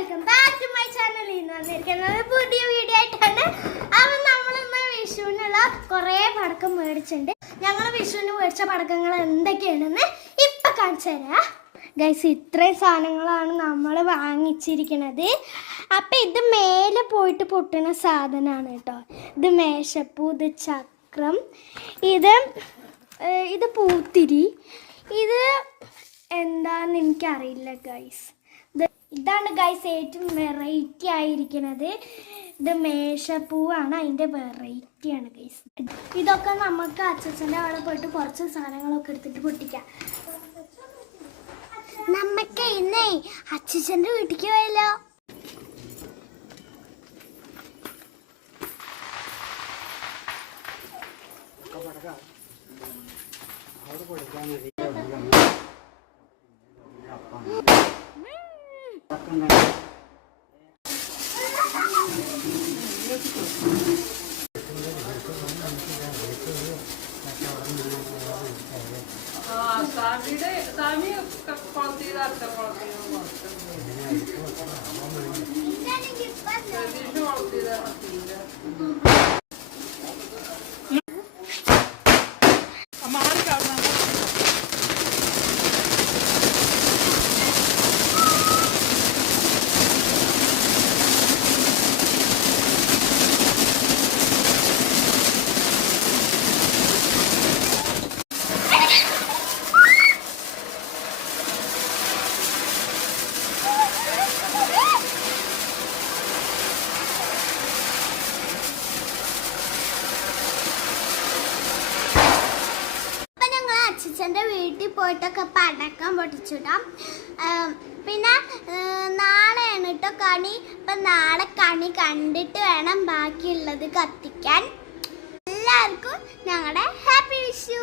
Welcome back to my channel. ഇന്ന് വന്നിരിക്കുന്നത് പുതിയ വീഡിയോ ആയിട്ടാണ്. അപ്പം നമ്മളിന്ന് വിഷുവിനുള്ള കുറേ പടക്കം മേടിച്ചിട്ടുണ്ട്. ഞങ്ങൾ വിഷുവിന് മേടിച്ച പടക്കങ്ങൾ എന്തൊക്കെയാണെന്ന് ഇപ്പം കാണിച്ചു തരാം ഗൈസ്. ഇത്രയും സാധനങ്ങളാണ് നമ്മൾ വാങ്ങിച്ചിരിക്കുന്നത്. അപ്പം ഇത് മേലെ പോയിട്ട് പൊട്ടുന്ന സാധനമാണ് കേട്ടോ. ഇത് മേശപ്പൂ, ഇത് ചക്രം, ഇത് പൂത്തിരി, ഇത് എന്താന്ന് എനിക്കറിയില്ല ഗൈസ്. ഇതാണ് ഗൈസ് ഏറ്റവും വെറൈറ്റി ആയിരിക്കുന്നത്. ഇത് മേശപ്പൂവാണ്, അതിൻ്റെ വെറൈറ്റിയാണ് ഗൈസ്. ഇതൊക്കെ നമുക്ക് അച്ഛൻ്റെ അവിടെ പോയിട്ട് കുറച്ച് സാധനങ്ങളൊക്കെ എടുത്തിട്ട് പൊട്ടിക്കാം. നമുക്ക് ഇന്നേ അച്ഛൻ്റെ വീട്ടിലേക്ക് പോയല്ലോ. അച്ഛൻ്റെ വീട്ടിൽ പോയിട്ടൊക്കെ പടക്കം പൊട്ടിച്ചിടാം. പിന്നെ നാളെയാണ് കേട്ടോ കണി. അപ്പം നാളെ കണി കണ്ടിട്ട് വേണം ബാക്കിയുള്ളത് കത്തിക്കാൻ. എല്ലാവർക്കും ഞങ്ങളുടെ ഹാപ്പി വിഷു.